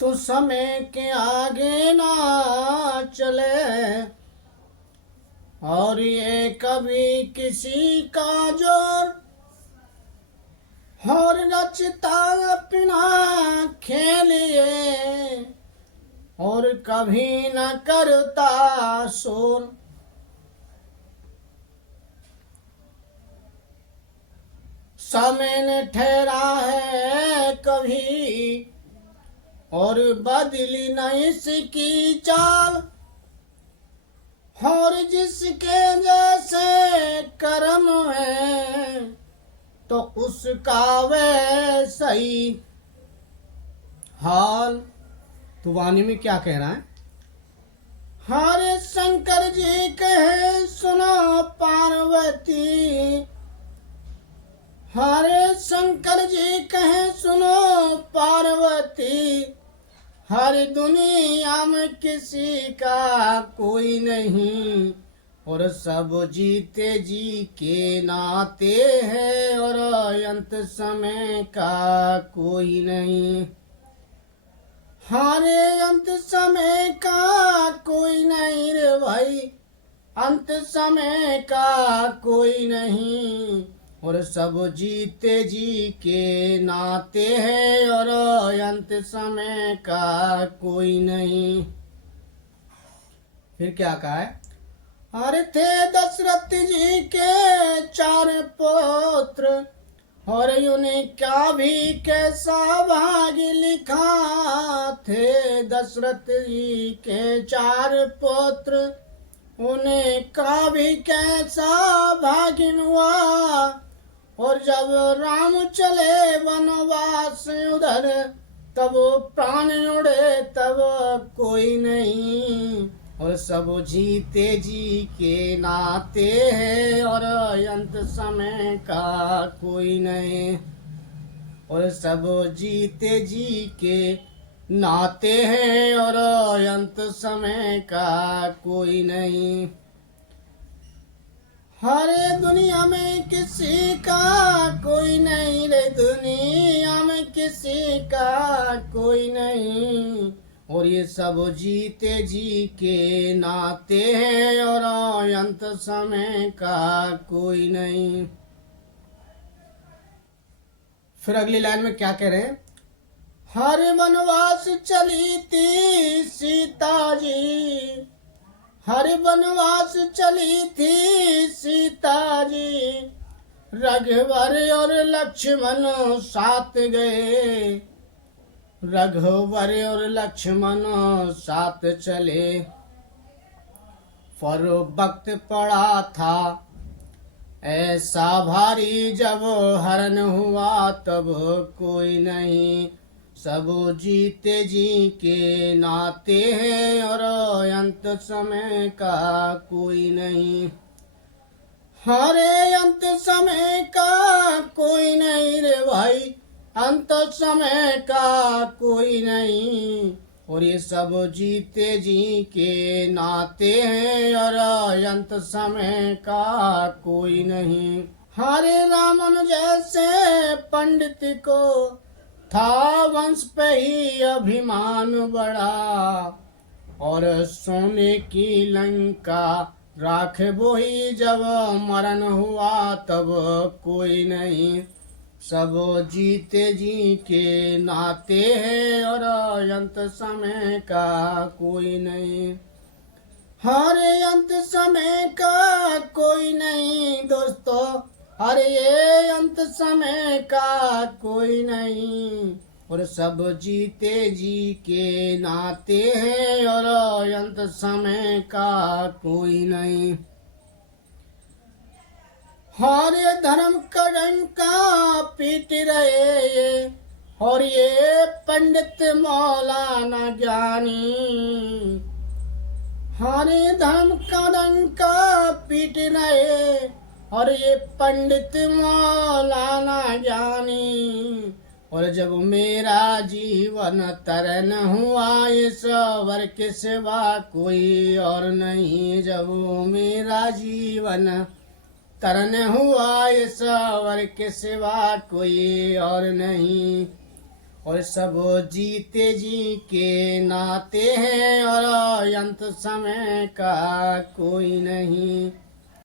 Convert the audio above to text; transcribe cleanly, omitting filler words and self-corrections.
तो समय के आगे ना चले, और ये कभी किसी का जोर और रचता अपना खेल ये, और कभी न करता शोर। समय ने ठहरा है कभी, और बदली न इसकी चाल, और जिसके जैसे कर्म है तो उसका वैसा ही हाल। तो वाणी में क्या कह रहा है? हरे शंकर जी कहे सुनो पार्वती, हरे शंकर जी कहे सुनो पार्वती, हर दुनिया में किसी का कोई नहीं, और सब जीते जी के नाते हैं, और अंत समय का कोई नहीं। हरे अंत समय का कोई नहीं रे भाई, अंत समय का कोई नहीं, और सब जीते जी के नाते हैं, और अंत समय का कोई नहीं। फिर क्या कहा है? अरे थे दशरथ जी के 4 पुत्र, और उन्हें क्या भी कैसा भाग्य लिखा। थे दशरथ जी के 4 पुत्र, उन्हें का भी कैसा भाग्य हुआ। और जब राम चले वनवास उधर, तब प्राण उड़े तब कोई नहीं, और सब जीते जी के नाते हैं, और अंत समय का कोई नहीं, और सब जीते जी के नाते हैं, और अंत समय का कोई नहीं। हरे दुनिया में किसी का कोई नहीं रे, दुनिया में किसी का कोई नहीं, और ये सब जीते जी के नाते हैं, और अंत समय का कोई नहीं। फिर अगली लाइन में क्या कह रहे हैं? हर वनवास चली थी सीता जी, हर वनवास चली थी सीता जी, रघुवर और लक्ष्मण साथ गए, रघुवर और लक्ष्मण साथ चले। पर वक्त पड़ा था ऐसा भारी, जब हरण हुआ तब कोई नहीं, सब जीते जी के नाते हैं, और अंत समय का कोई नहीं। हरे अंत समय का कोई नहीं रे भाई, अंत समय का कोई नहीं, और ये सब जीते जी के नाते हैं, और अंत समय का कोई नहीं। हरे रामन जैसे पंडित को था वंश पे ही अभिमान बड़ा, और सोने की लंका राख बोही, जब मरण हुआ तब कोई नहीं, सब जीते जी के नाते हैं, और अंत समय का कोई नहीं। हरे अंत समय का कोई नहीं दोस्तों, अरे ये अंत समय का कोई नहीं, और सब जीते जी के नाते हैं, और अंत समय का कोई नहीं। हरे धर्म का डंका पीट रहे ये, और ये पंडित मौलाना ज्ञानी, हरे धर्म का डंका पीट रहे, और ये पंडित मौलाना ज्ञानी, और जब मेरा जीवन तरन हुआ इस वर के सिवा कोई और नहीं, जब मेरा जीवन तरन हुआ इस वर के सिवा कोई और नहीं, और सब जीते जी के नाते हैं और अंत समय का कोई नहीं।